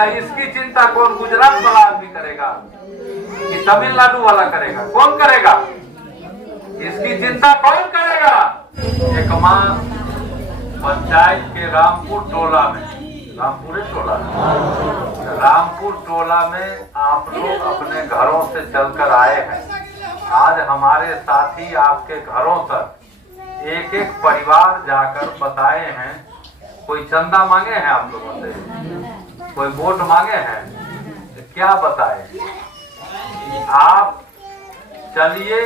तो इसकी चिंता कौन गुजरात वाला आदमी करेगा कि तमिलनाडु वाला करेगा? कौन करेगा इसकी चिंता? कौन करेगा? एक माँ पंचायत के रामपुर टोला में, रामपुर टोला में आप लोग अपने घरों से चलकर आए हैं। आज हमारे साथी आपके घरों तक एक एक परिवार जाकर बताए हैं। कोई चंदा मांगे हैं आप लोगों से, कोई वोट मांगे हैं, तो क्या बताए? आप चलिए,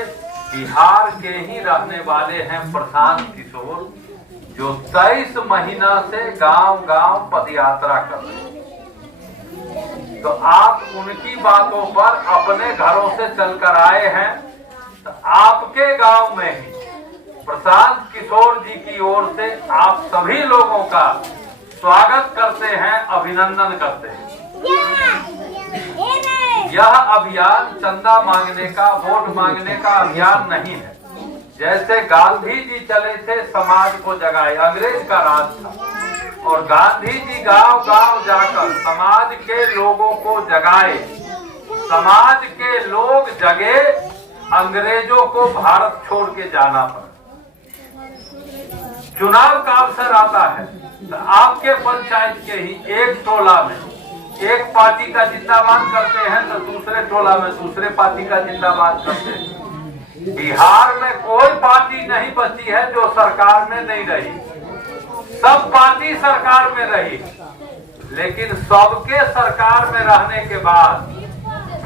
बिहार के ही रहने वाले हैं प्रशांत किशोर, जो 23 महीना से गांव गांव पदयात्रा कर रहे हैं। तो आप उनकी बातों पर अपने घरों से चलकर आए हैं। तो आपके गांव में ही प्रशांत किशोर जी की ओर से आप सभी लोगों का स्वागत करते हैं, अभिनंदन करते हैं। यह अभियान चंदा मांगने का, वोट मांगने का अभियान नहीं है। जैसे गांधी जी चले थे समाज को जगाए, अंग्रेज का राज था और गांधी जी गांव गांव जाकर समाज के लोगों को जगाए। समाज के लोग जगे, अंग्रेजों को भारत छोड़ के जाना पड़ा। चुनाव का अवसर आता है तो आपके पंचायत के ही एक टोला में एक पार्टी का जिंदाबाद करते हैं तो दूसरे टोला में दूसरे पार्टी का जिंदाबाद करते हैं। बिहार में कोई पार्टी नहीं बची है जो सरकार में नहीं रही, सब पार्टी सरकार में रही। लेकिन सबके सरकार में रहने के बाद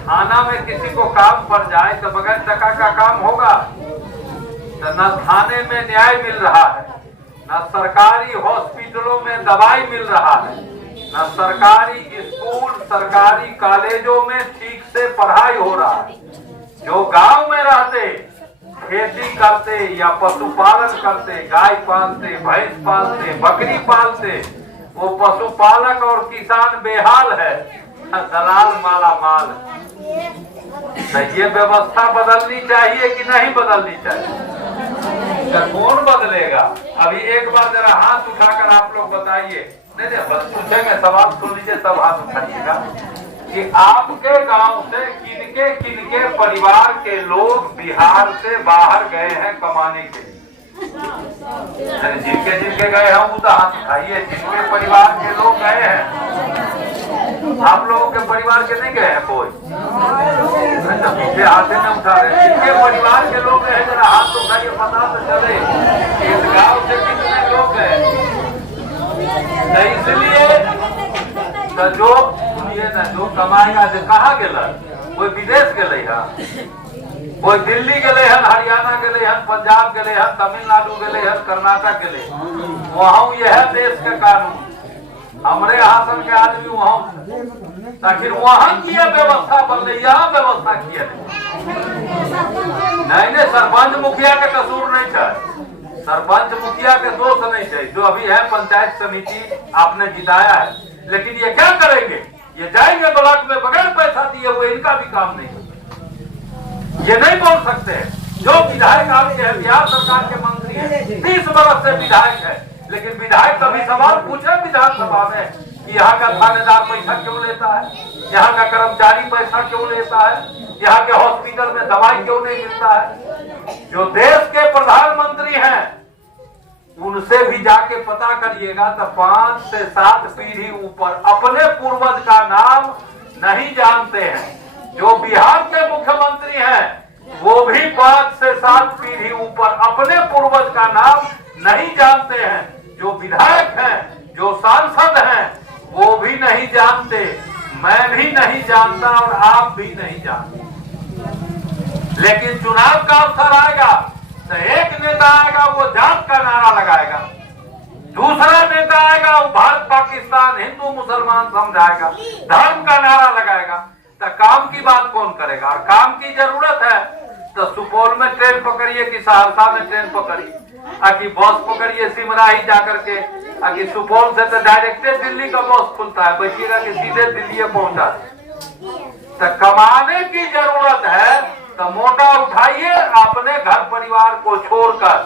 थाना में किसी को काम पड़ जाए तो बगैर टका का काम होगा? तो न थाने में न्याय मिल रहा है, न सरकारी हॉस्पिटलों में दवाई मिल रहा है, न सरकारी स्कूल सरकारी कॉलेजों में ठीक से पढ़ाई हो रहा है। जो गांव में रहते, खेती करते या पशुपालन करते, गाय पालते, भैंस पालते, बकरी पालते, वो पशुपालक और किसान बेहाल है, दलाल माला माल। तो ये व्यवस्था बदलनी चाहिए कि नहीं बदलनी चाहिए? तो कौन बदलेगा? अभी एक बार जरा हाथ उठाकर आप लोग बताइए। नहीं बस पूछेंगे, सवाल सुन लीजिए, सब हाथ उठाइएगा कि आपके गांव से किनके किनके परिवार के लोग बिहार से बाहर गए हैं कमाने के लिए? जिनके जिनके गए हैं वो तो हाथ उठाइए। जिनके परिवार के लोग गए हैं, आप लोगों के परिवार के नहीं गए हैं कोई? पीछे हाथ में उठा रहे। जिनके परिवार के लोग गए जरा हाथ उठाइए, पता तो चले इस गांव से कितने लोग गए। तो इसलिए तो जो सुनिए ना, जो कमाएगा जो कहाँ गेला, कोई विदेश गेले है, कोई दिल्ली गेले हन, हरियाणा गेले हन, पंजाब गेले हन, तमिलनाडु गेले हन, कर्नाटक गेले। वहाँ यह देश के कानून, हमारे हासन के आदमी वहाँ, ताकि वहाँ की व्यवस्था बन रही, यहाँ व्यवस्था किया नहीं। सरपंच मुखिया के कसूर नहीं है, सरपंच मुखिया के दोष नहीं है। जो अभी है पंचायत समिति आपने जिताया है, लेकिन ये क्या करेंगे? ये जाएंगे ब्लॉक में बगैर पैसा दिए हुए, इनका भी काम नहीं होता। ये नहीं बोल सकते। जो विधायक आपके है, बिहार सरकार के मंत्री है, 30 वर्ष से विधायक है, लेकिन विधायक कभी सवाल पूछे विधानसभा में कि यहाँ का थानेदार पैसा क्यों लेता है, यहाँ का कर्मचारी पैसा क्यों लेता है, यहाँ के हॉस्पिटल में दवाई क्यों नहीं मिलता है? जो देश के प्रधानमंत्री हैं उनसे भी जाके पता करिएगा तो 5 से 7 पीढ़ी ऊपर अपने पूर्वज का नाम नहीं जानते हैं। जो बिहार के मुख्यमंत्री हैं वो भी 5 से 7 पीढ़ी ऊपर अपने पूर्वज का नाम नहीं जानते हैं। जो विधायक हैं, जो सांसद हैं, वो भी नहीं जानते, मैं भी नहीं जानता और आप भी नहीं जानते। लेकिन चुनाव का अवसर आएगा तो एक नेता आएगा, वो जात का नारा लगाएगा, दूसरा नेता आएगा, वो भारत पाकिस्तान हिंदू मुसलमान समझाएगा, धर्म का नारा लगाएगा। तो काम की बात कौन करेगा? और काम की जरूरत है तो सुपौल में ट्रेन पकड़िए कि सहरसा में ट्रेन पकड़िए, आकि बस पकड़िए सिमराही जाकर के, आकि सुपौल से तो डायरेक्टे दिल्ली का बस खुलता है, बचिएगा कि सीधे दिल्ली पहुंचा दे। तो कमाने की जरूरत है तो मोटा उठाइए अपने घर परिवार को छोड़कर,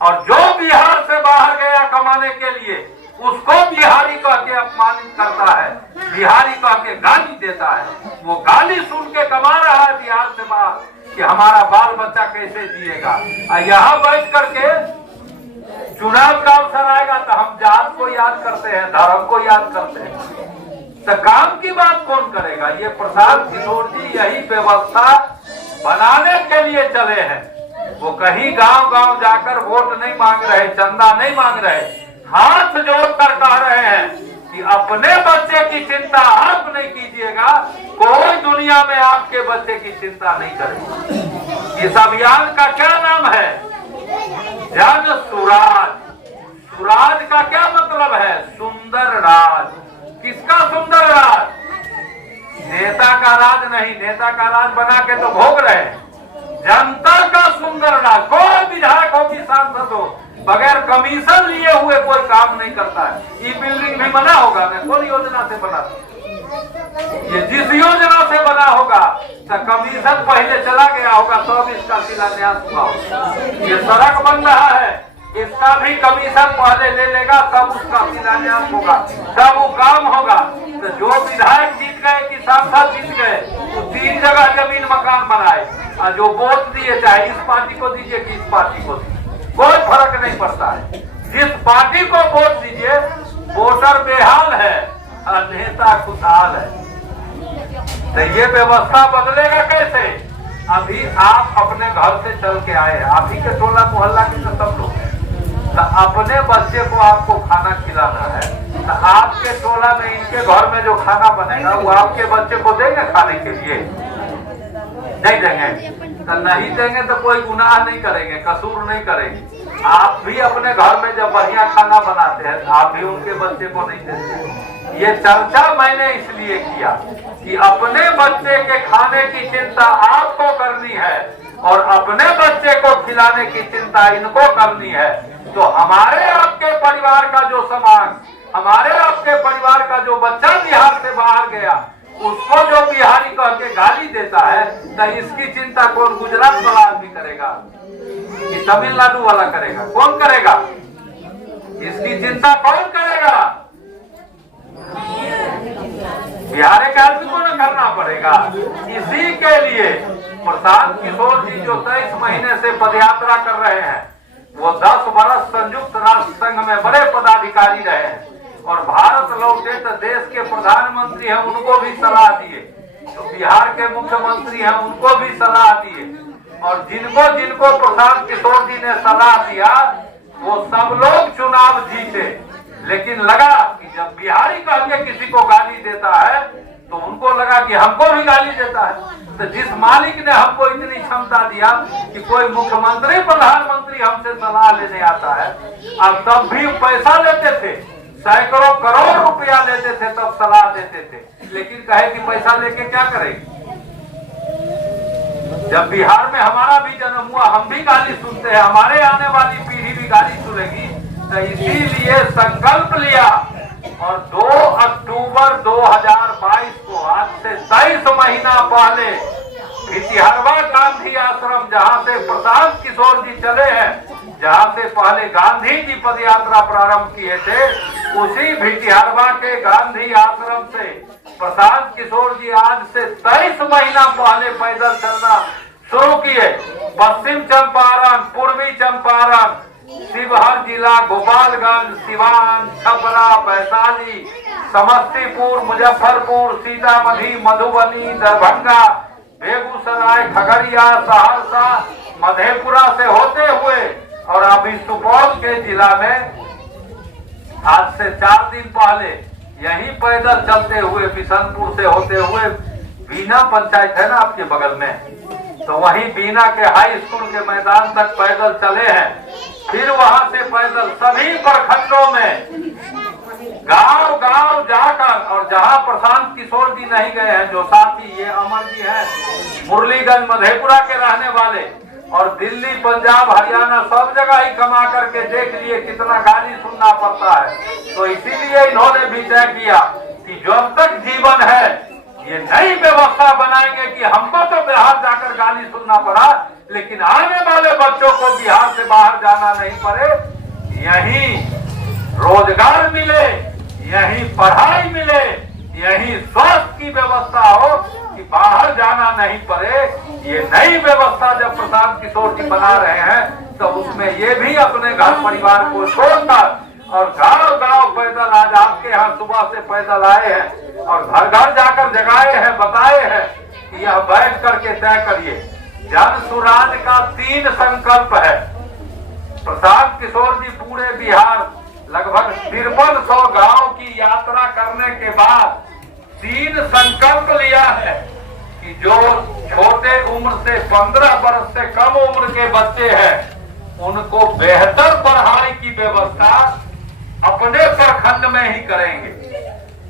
और जो बिहार से बाहर गया कमाने के लिए उसको बिहारी कह के अपमानित करता है, बिहारी कह के गाली देता है, वो गाली सुन के कमा रहा है बिहार से बाहर कि हमारा बाल बच्चा कैसे जिएगा। यहाँ बैठ करके चुनाव का अवसर आएगा तो हम जात को याद करते हैं, धर्म को याद करते हैं, तो काम की बात कौन करेगा। ये प्रशांत किशोर जी यही व्यवस्था बनाने के लिए चले हैं। वो कहीं गांव गांव जाकर वोट नहीं मांग रहे, चंदा नहीं मांग रहे, हाथ जोड़कर कह रहे हैं कि अपने बच्चे की चिंता आप नहीं कीजिएगा, कोई दुनिया में आपके बच्चे की चिंता नहीं करेगा। इस अभियान का क्या नाम है? जन सुराज। सुराज का क्या मतलब है? सुंदर राज। किसका सुंदर राज? नेता का राज नहीं, नेता का राज बना के तो भोग रहे हैं। जनता का सुंदर राज। कोई विधायक हो कि सांसद हो, बगैर कमीशन लिए हुए कोई काम नहीं करता है। ये बिल्डिंग भी बना होगा मैं कौन योजना से बना, ये जिस योजना से बना होगा तो कमीशन पहले चला गया होगा, तब इसका शिलान्यास हुआ होगा। ये सड़क बन रहा है, इसका भी कमीशन पहले ले लेगा, तब उसका शिलान्यास होगा, तब वो काम होगा। तो जो विधायक जीत गए कि सांसद जीत गए, वो 3 जगह जमीन मकान बनाए, और जो वोट दिए चाहे इस पार्टी को दीजिए कि इस पार्टी को दीजिए, कोई फर्क नहीं पड़ता है। जिस पार्टी को वोट दीजिए वोटर बेहाल है और नेता खुशहाल है। तो ये व्यवस्था बदलेगा कैसे? अभी आप अपने घर से चल के आए, आप ही के टोला मोहल्ला के तो सब लोग हैं, तो अपने बच्चे को आपको खाना खिलाना है, तो आपके टोला में इनके घर में जो खाना बनेगा वो आपके बच्चे को देंगे खाने के लिए? नहीं देंगे। तो नहीं देंगे तो कोई गुनाह नहीं करेंगे, कसूर नहीं करेंगे। आप भी अपने घर में जब बढ़िया खाना बनाते हैं तो आप भी उनके बच्चे को नहीं देते। ये चर्चा मैंने इसलिए किया कि अपने बच्चे के खाने की चिंता आपको करनी है और अपने बच्चे को खिलाने की चिंता इनको करनी है। तो हमारे आपके परिवार का जो समाज, हमारे आपके परिवार का जो बच्चा बिहार से बाहर गया, उसको जो बिहारी कह के गाली देता है, तो इसकी चिंता कौन गुजरात वाला आदमी करेगा कि तमिलनाडु वाला करेगा? कौन करेगा? इसकी चिंता कौन करेगा? बिहार के आदमी को न करना पड़ेगा। इसी के लिए प्रशांत किशोर जी जो 23 महीने से पदयात्रा कर रहे हैं, वो 10 वर्ष संयुक्त राष्ट्र संघ में बड़े पदाधिकारी रहे हैं और भारत लौटे तो देश के प्रधानमंत्री हैं उनको भी सलाह दिए, तो बिहार के मुख्यमंत्री हैं उनको भी सलाह दिए, और जिनको जिनको प्रशांत किशोर जी ने सलाह दिया वो सब लोग चुनाव जीते। लेकिन लगा कि जब बिहारी कह के किसी को गाली देता है तो उनको लगा कि हमको भी गाली देता है। तो जिस मालिक ने हमको इतनी क्षमता दिया कि कोई मुख्यमंत्री प्रधानमंत्री हमसे सलाह लेने आता है, अब तब भी पैसा लेते थे, सैकड़ों करोड़ रुपया लेते थे, तब सलाह देते थे, लेकिन कहे कि पैसा लेके क्या करेंगे। जब बिहार में हमारा भी जन्म हुआ, हम भी गाली सुनते हैं, हमारे आने वाली पीढ़ी भी गाली सुनेगी। तो इसीलिए संकल्प लिया और 2 अक्टूबर 2022 को, आज से 23 महीना पहले, भितिहरवा गांधी आश्रम जहां से प्रशांत किशोर जी चले हैं, जहां से पहले गांधी जी पदयात्रा प्रारंभ किए थे, उसी भितिहरवा के गांधी आश्रम से प्रशांत किशोर जी आज से 23 महीना पहले पैदल चलना शुरू किए। पश्चिम चंपारण, पूर्वी चंपारण, शिवहर जिला, गोपालगंज, सिवान, छपरा, वैशाली, समस्तीपुर, मुजफ्फरपुर, सीतामढ़ी, मधुबनी, दरभंगा, बेगूसराय, खगड़िया, सहरसा, मधेपुरा से होते हुए और अभी सुपौल के जिला में आज से 4 दिन पहले यही पैदल चलते हुए बिशनपुर से होते हुए बीना पंचायत है ना आपके बगल में, तो वहीं बीना के हाई स्कूल के मैदान तक पैदल चले हैं। फिर वहां से पैदल सभी प्रखंडों में गांव गांव जाकर, और जहां प्रशांत किशोर जी नहीं गए हैं, जो साथी ये अमर जी हैं, मुरलीगंज मधेपुरा के रहने वाले, और दिल्ली, पंजाब, हरियाणा सब जगह ही कमा करके देख लिए कितना गाली सुनना पड़ता है। तो इसीलिए इन्होंने भी तय किया कि जब तक जीवन है ये नई व्यवस्था बनाएंगे कि हमको तो बिहार जाकर गाली सुनना पड़ा, लेकिन आने वाले बच्चों को बिहार से बाहर जाना नहीं पड़े, यहीं रोजगार मिले, यहीं पढ़ाई मिले, यही स्वास्थ्य की व्यवस्था हो कि बाहर जाना नहीं पड़े। ये नई व्यवस्था जब प्रशांत किशोर जी बना रहे हैं तो उसमें ये भी अपने घर परिवार को छोड़कर और गांव गांव पैदल, आज आपके यहाँ सुबह से पैदल आए हैं और घर घर जाकर जगाए हैं, बताए हैं कि यह बैठ करके तय करिए। जन सुराज का 3 संकल्प है। प्रशांत किशोर जी पूरे बिहार लगभग 5300 गांव की यात्रा करने के बाद 3 संकल्प लिया है कि जो छोटे उम्र से 15 वर्ष से कम उम्र के बच्चे हैं उनको बेहतर पढ़ाई की व्यवस्था अपने प्रखंड में ही करेंगे।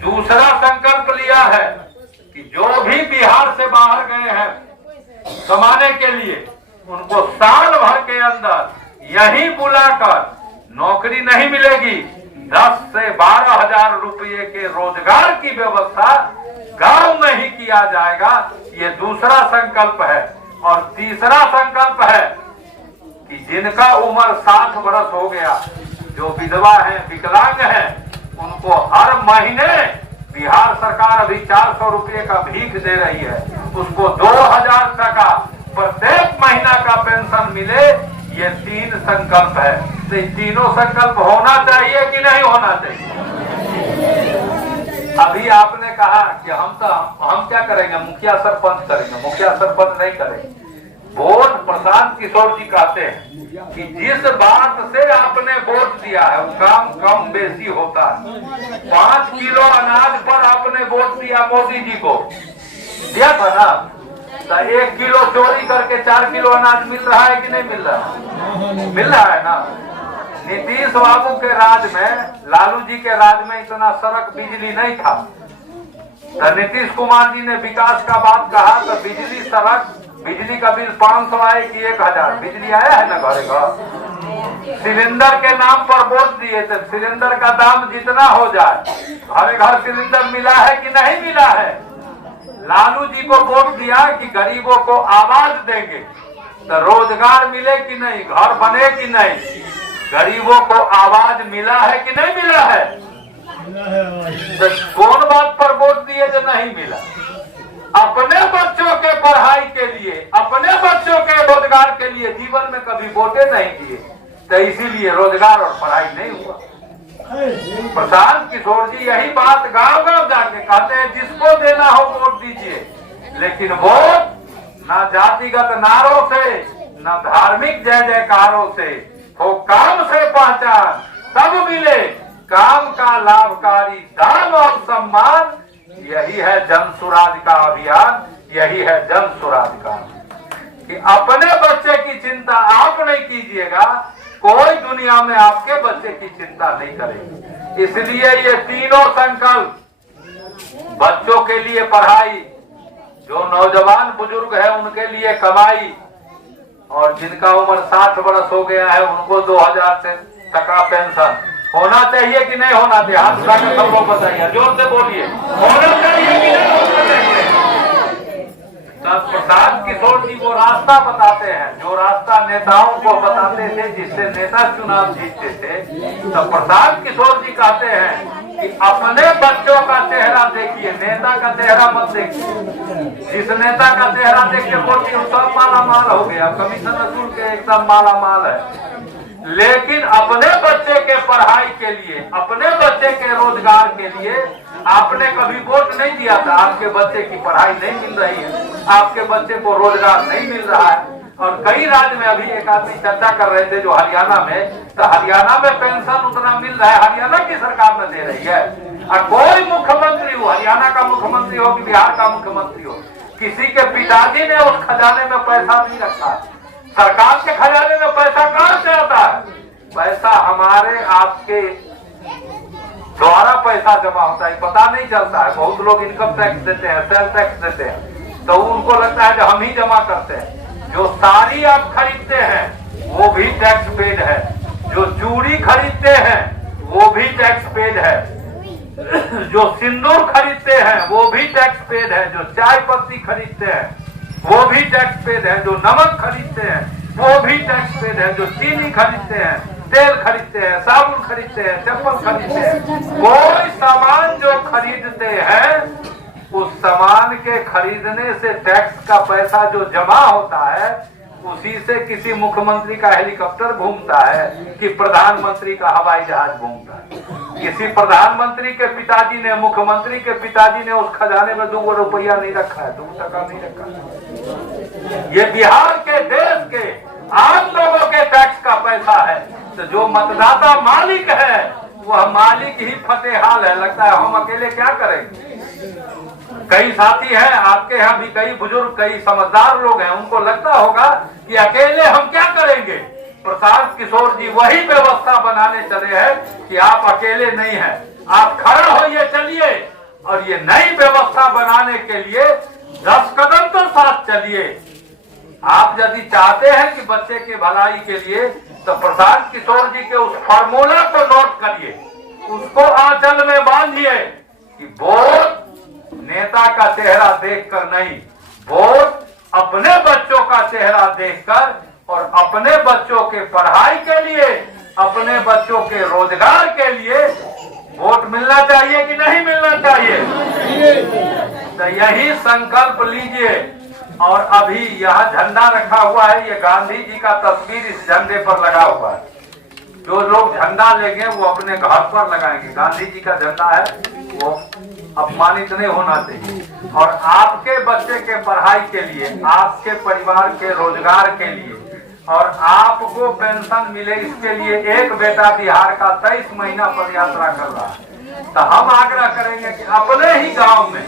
दूसरा संकल्प लिया है कि जो भी बिहार से बाहर गए हैं कमाने के लिए उनको साल भर के अंदर यही बुलाकर, नौकरी नहीं मिलेगी, 10 से 12 हजार रुपये के रोजगार की व्यवस्था गांव में ही किया जाएगा। ये दूसरा संकल्प है। और तीसरा संकल्प है कि जिनका उम्र 60 वर्ष हो गया, जो विधवा है, विकलांग है, उनको हर महीने बिहार सरकार अभी 400 रुपये का भीख दे रही है, उसको 2000 टका प्रत्येक महीना का पेंशन मिले। ये 3 संकल्प है। तो तीनों संकल्प होना चाहिए कि नहीं होना चाहिए? अभी आपने कहा कि हम क्या करेंगे, मुखिया सरपंच करेंगे। मुखिया सरपंच नहीं करेंगे। वोट प्रशांत किशोर जी कहते हैं कि जिस बात से आपने वोट दिया है वो काम कम बेसी होता है। 5 किलो अनाज पर आपने वोट दिया मोदी जी को, दिया था ना? तो 1 किलो चोरी करके 4 किलो अनाज मिल रहा है कि नहीं मिल रहा है? मिल रहा है ना? नीतीश बाबू के राज में, लालू जी के राज में इतना सड़क बिजली नहीं था। तो नीतीश कुमार जी ने विकास का बात कहा तो बिजली, सड़क, बिजली का बिल 500 आए कि 1000 बिजली आया है ना घरे घर। सिलेंडर के नाम पर वोट दिए तो सिलेंडर का दाम जितना हो जाए, घरे घर सिलेंडर मिला है कि नहीं मिला है? लालू जी को वोट दिया कि गरीबों को आवाज देंगे, तो रोजगार मिले कि नहीं, घर बने कि नहीं, गरीबों को आवाज मिला है कि नहीं मिला है? तो कौन बात पर वोट दिए जो नहीं मिला? अपने बच्चों के पढ़ाई के लिए, अपने बच्चों के रोजगार के लिए जीवन में कभी वोटे नहीं दिए, तो इसीलिए रोजगार और पढ़ाई नहीं हुआ। प्रशांत किशोर जी यही बात गांव गांव जाके कहते हैं, जिसको देना हो वोट दीजिए, लेकिन वोट ना जातिगत नारों से, न धार्मिक जय जयकारों से हो, काम से पहचान तब मिले, काम का लाभकारी दाम और सम्मान। यही है जन सुराज का अभियान, यही है जन सुराज का कि अपने बच्चे की चिंता आप नहीं कीजिएगा, कोई दुनिया में आपके बच्चे की चिंता नहीं करेगी। इसलिए ये तीनों संकल्प, बच्चों के लिए पढ़ाई, जो नौजवान बुजुर्ग है उनके लिए कमाई, और जिनका उम्र 60 वर्ष हो गया है उनको 2000 टका पेंशन होना चाहिए कि नहीं होना चाहिए? हाथ उठाकर सब लोग बताइए, जोर से बोलिए, होना चाहिए कि नहीं होना चाहिए? प्रशांत किशोर जी वो रास्ता बताते हैं जो रास्ता नेताओं को बताते थे, जिससे नेता चुनाव जीतते थे। तो प्रशांत किशोर जी कहते हैं कि अपने बच्चों का चेहरा देखिए, नेता का चेहरा मत देखिए। जिस नेता का चेहरा देख के वोट सब माला माल हो गया, कमीशन वसूल के एकदम माला माल है। लेकिन अपने बच्चे के पढ़ाई के लिए, अपने बच्चे के रोजगार के लिए आपने कभी वोट नहीं दिया था। आपके बच्चे की पढ़ाई नहीं मिल रही है, आपके बच्चे को रोजगार नहीं मिल रहा है। और कई राज्य में, अभी एक आदमी चर्चा कर रहे थे जो हरियाणा में, तो हरियाणा में पेंशन उतना मिल रहा है, हरियाणा की सरकार में दे रही है। और कोई मुख्यमंत्री हो, हरियाणा का मुख्यमंत्री हो कि बिहार का मुख्यमंत्री हो, किसी के पिताजी ने उस खजाने में पैसा नहीं रखा। सरकार के खजाने में पैसा कहां से आता है? पैसा हमारे आपके द्वारा पैसा जमा होता है, पता नहीं चलता है। बहुत लोग इनकम टैक्स देते हैं, सेल टैक्स देते हैं, तो उनको लगता है कि हम ही जमा करते हैं। जो साड़ी आप खरीदते हैं वो भी टैक्स पेड है, जो चूड़ी खरीदते हैं वो भी टैक्स पेड है, जो सिंदूर खरीदते हैं वो भी टैक्स पेड है, जो चाय पत्ती खरीदते हैं वो भी टैक्स पेड है, जो नमक खरीदते हैं वो भी टैक्स पेड है, जो चीनी खरीदते हैं तेल खरीदते हैं, साबुन खरीदते हैं, चप्पल खरीदते हैं। कोई सामान जो खरीदते हैं उस सामान के खरीदने से टैक्स का पैसा जो जमा होता है उसी से किसी मुख्यमंत्री का हेलीकॉप्टर घूमता है कि प्रधानमंत्री का हवाई जहाज घूमता है। किसी प्रधानमंत्री के पिताजी ने, मुख्यमंत्री के पिताजी ने उस खजाने में 2 रुपया नहीं रखा है, 2 टका नहीं रखा है। ये बिहार के देश के आम लोगों के टैक्स का पैसा है। तो जो मतदाता मालिक है वह मालिक ही फतेहाल है। लगता है हम अकेले क्या करेंगे। कई साथी हैं आपके यहाँ भी, कई बुजुर्ग, कई समझदार लोग हैं, उनको लगता होगा कि अकेले हम क्या करेंगे। प्रशांत किशोर जी वही व्यवस्था बनाने चले हैं कि आप अकेले नहीं हैं, आप खड़ा होइए, चलिए और ये नई व्यवस्था बनाने के लिए 10 कदम तो साथ चलिए। आप यदि चाहते हैं कि बच्चे के भलाई के लिए तो प्रशांत किशोर जी के उस फार्मूला को नोट करिए, उसको आंचल में बांधिए कि वोट नेता का चेहरा देखकर नहीं, वोट अपने बच्चों का चेहरा देखकर और अपने बच्चों के पढ़ाई के लिए, अपने बच्चों के रोजगार के लिए वोट मिलना चाहिए कि नहीं मिलना चाहिए। तो यही संकल्प लीजिए। और अभी यहाँ झंडा रखा हुआ है, ये गांधी जी का तस्वीर इस झंडे पर लगा हुआ है। जो लोग झंडा लेंगे वो अपने घर पर लगाएंगे। गांधी जी का झंडा है, वो अपमानित नहीं होना चाहिए। और आपके बच्चे के पढ़ाई के लिए, आपके परिवार के रोजगार के लिए और आपको पेंशन मिले, इसके लिए एक बेटा बिहार का 23 महीना पद यात्रा कर रहा है। तो हम आग्रह करेंगे कि अपने ही गांव में,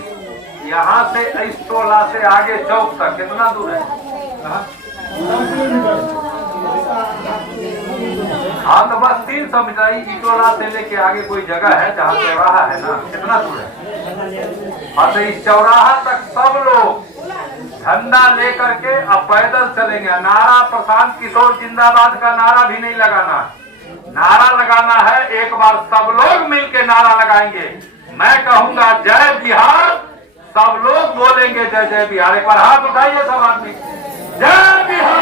यहाँ से इस टोला से आगे चौक तक कितना दूर है? हाँ तो बस 300 मीटर इटोला से लेके आगे कोई जगह है जहाँ चौराहा है ना, कितना दूर है? हाँ तो इस चौराहा तक सब लोग झंडा लेकर के अब पैदल चलेंगे। नारा प्रशांत किशोर जिंदाबाद का नारा भी नहीं लगाना, नारा लगाना है एक बार सब लोग मिलके नारा लगाएंगे। मैं कहूंगा जय बिहार, सब लोग बोलेंगे जय जय बिहार। एक बार हाथ उठाइए सब आदमी, जय बिहार,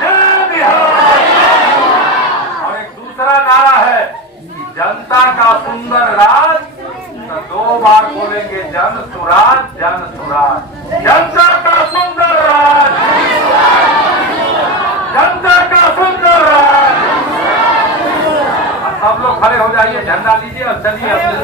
जय बिहार। और एक दूसरा नारा है कि जनता का सुंदर राज, तो 2 बार बोलेंगे जन सुराज, जन सुराज। जनता का सुंदर राज, जनता का सुंदर राज। सब लोग खड़े हो जाइए, झंडा लीजिए और चलिए अपने